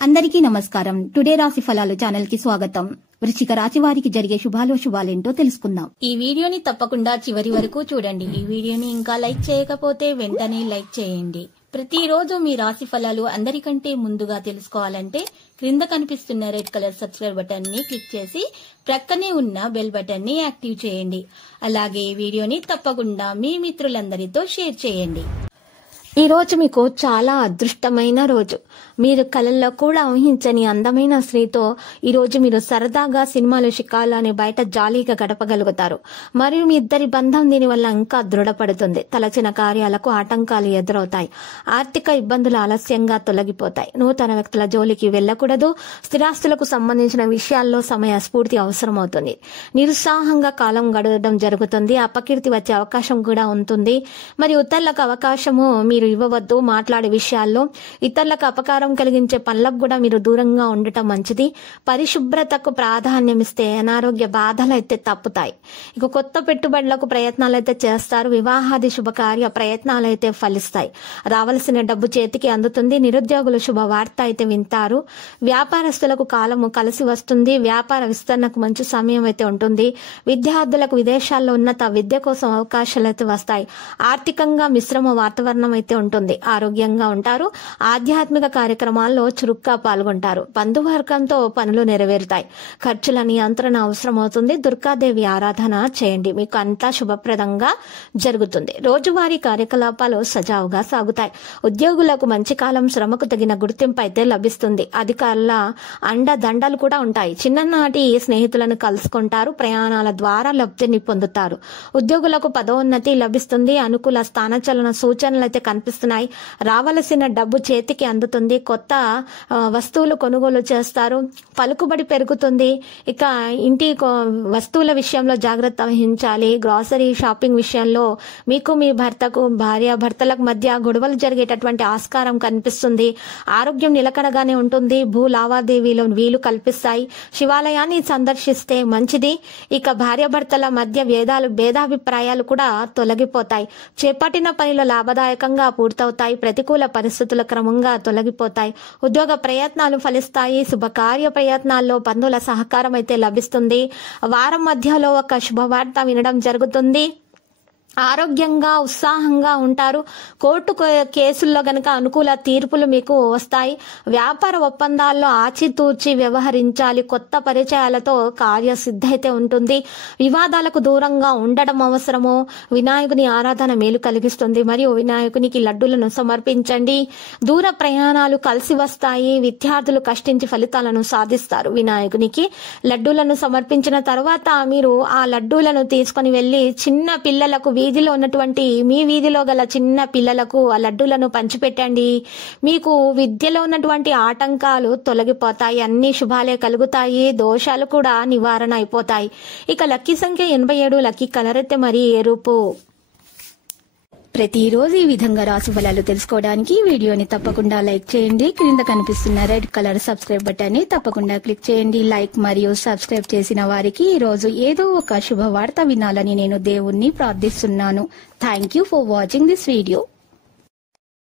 అందరికీ నమస్కారం. టుడే రాశి ఫలాలు ఛానల్ కి స్వాగతం. వృశ్చిక రాశి వారికి జరిగే శుభాలేంటో తెలుసుకుందాం. ఈ వీడియోని తప్పకుండా చివరి వరకు చూడండి. ఈ వీడియోని ఇంకా లైక్ చేయకపోతే వెంటనే లైక్ చేయండి. ప్రతిరోజు మీ రాశి ఫలాలు అందరికంటే ముందుగా తెలుసుకోవాలంటే క్రింద కనిపిస్తున్న రెడ్ కలర్ సబ్స్క్రైబ్ బటన్ ని క్లిక్ చేసి ప్రక్కనే ఉన్న బెల్ బటన్ ని యాక్టివ్ చేయండి. అలాగే ఈ వీడియోని తప్పకుండా మీ మిత్రులందరితో షేర్ చేయండి. ఈ రోజు మీకు చాలా అదృష్టమైన రోజు. మీరు కలల్లో కూడా ఊహించని అందమైన స్త్రీతో ఈ రోజు మీరు సరదాగా సినిమాలు షికారులని బయట జాలీగా గడపగలుగుతారు. మరియు మీ ఇద్దరి బంధం దీనివల్ల ఇంకా దృఢపడుతుంది. తలచిన కార్యాలకు ఆటంకాలు ఎదురవుతాయి. ఆర్థిక ఇబ్బందులు ఆలస్యంగా తొలగిపోతాయి. నూతన వ్యక్తుల జోలికి వెళ్లకూడదు. స్థిరాస్తులకు సంబంధించిన విషయాల్లో సమయ స్ఫూర్తి అవసరమవుతుంది. నిరుత్సాహంగా కాలం గడవడం జరుగుతుంది. అపకీర్తి వచ్చే అవకాశం కూడా ఉంటుంది. మరియు ఇతరులకు అవకాశము మీరు ఇవ్వవద్దు. మాట్లాడే విషయాల్లో ఇతరులకు అపకారం కలిగించే పనులకు కూడా మీరు దూరంగా ఉండటం మంచిది. పరిశుభ్రతకు ప్రాధాన్యం ఇస్తే అనారోగ్య బాధలు అయితే తప్పుతాయి. ఇక కొత్త పెట్టుబడులకు ప్రయత్నాలు అయితే చేస్తారు. వివాహాది శుభకార్య ప్రయత్నాలు అయితే ఫలిస్తాయి. రావాల్సిన డబ్బు చేతికి అందుతుంది. నిరుద్యోగులు శుభవార్త అయితే వింటారు. వ్యాపారస్తులకు కాలము కలిసి వస్తుంది. వ్యాపార విస్తరణకు మంచి సమయం అయితే ఉంటుంది. విద్యార్థులకు విదేశాల్లో ఉన్నత విద్య కోసం అవకాశాలు అయితే వస్తాయి. ఆర్థికంగా మిశ్రమ వాతావరణం అయితే ఉంటుంది. ఆరోగ్యంగా ఉంటారు. ఆధ్యాత్మిక కార్యక్రమాల్లో చురుగ్గా పాల్గొంటారు. బంధువర్గంతో పనులు నెరవేరుతాయి. ఖర్చుల నియంత్రణ అవసరం అవుతుంది. దుర్గాదేవి ఆరాధన చేయండి. మీకు అంతా శుభప్రదంగా జరుగుతుంది. రోజువారీ కార్యకలాపాలు సజావుగా సాగుతాయి. ఉద్యోగులకు మంచి కాలం, శ్రమకు తగిన గుర్తింపు అయితే లభిస్తుంది. అధికారుల అండదండలు కూడా ఉంటాయి. చిన్ననాటి స్నేహితులను కలుసుకుంటారు. ప్రయాణాల ద్వారా లబ్ధిని పొందుతారు. ఉద్యోగులకు పదోన్నతి లభిస్తుంది. అనుకూల స్థానచలన సూచనలు అయితే కనిపిస్తున్నాయి. రావలసిన డబ్బు చేతికి అందుతుంది. కొత్త వస్తువులు కొనుగోలు చేస్తారు. పలుకుబడి పెరుగుతుంది. ఇక ఇంటి వస్తువుల విషయంలో జాగ్రత్త వహించాలి. గ్రాసరీ షాపింగ్ విషయంలో మీకు మీ భర్తకు భార్యాభర్తలకు మధ్య గొడవలు జరిగేటటువంటి ఆస్కారం కనిపిస్తుంది. ఆరోగ్యం నిలకడగానే ఉంటుంది. భూ లావాదేవీలో వీలు కల్పిస్తాయి. శివాలయాన్ని సందర్శిస్తే మంచిది. ఇక భార్యాభర్తల మధ్య భేదాభిప్రాయాలు కూడా తొలగిపోతాయి. చేపట్టిన పనిలో లాభదాయకంగా పూర్తవుతాయి. ప్రతికూల పరిస్థితులు క్రమంగా తొలగిపోతాయి. ఉద్యోగ ప్రయత్నాలు ఫలిస్తాయి. శుభకార్య ప్రయత్నాల్లో బంధువుల సహకారం అయితే లభిస్తుంది. వారం మధ్యలో ఒక శుభవార్త వినడం జరుగుతుంది. ఆరోగ్యంగా ఉత్సాహంగా ఉంటారు. కోర్టు కేసుల్లో గనక అనుకూల తీర్పులు మీకు వస్తాయి. వ్యాపార ఒప్పందాల్లో ఆచితూచి వ్యవహరించాలి. కొత్త పరిచయాలతో కార్యసిద్ధి అయితే ఉంటుంది. వివాదాలకు దూరంగా ఉండడం అవసరము. వినాయకుని ఆరాధన మేలు కలిగిస్తుంది. మరియు వినాయకునికి లడ్డూలను సమర్పించండి. దూర ప్రయాణాలు కలిసి వస్తాయి. విద్యార్థులు కష్టించి ఫలితాలను సాధిస్తారు. వినాయకునికి లడ్డూలను సమర్పించిన తర్వాత మీరు ఆ లడ్డూలను తీసుకొని వెళ్లి చిన్న పిల్లలకు వీధిలో ఉన్నటువంటి మీ వీధిలో గల చిన్న పిల్లలకు ఆ లడ్డూలను పంచిపెట్టండి. మీకు విద్యలో ఉన్నటువంటి ఆటంకాలు తొలగిపోతాయి. అన్ని శుభాలే కలుగుతాయి. దోషాలు కూడా నివారణ అయిపోతాయి. ఇక లక్కీ సంఖ్య 87. లక్కీ కలర్ అయితే మరి ఎరుపు. ప్రతిరోజు ఈ విధంగా రాశి ఫలాలు తెలుసుకోవడానికి వీడియోని తప్పకుండా లైక్ చేయండి. క్రింద కనిపిస్తున్న రెడ్ కలర్ సబ్స్క్రైబ్ బటన్ ని తప్పకుండా క్లిక్ చేయండి. లైక్ మరియు సబ్స్క్రైబ్ చేసిన వారికి ఈ రోజు ఏదో ఒక శుభవార్త వినాలని నేను దేవుణ్ణి ప్రార్థిస్తున్నాను. Thank you for watching this video.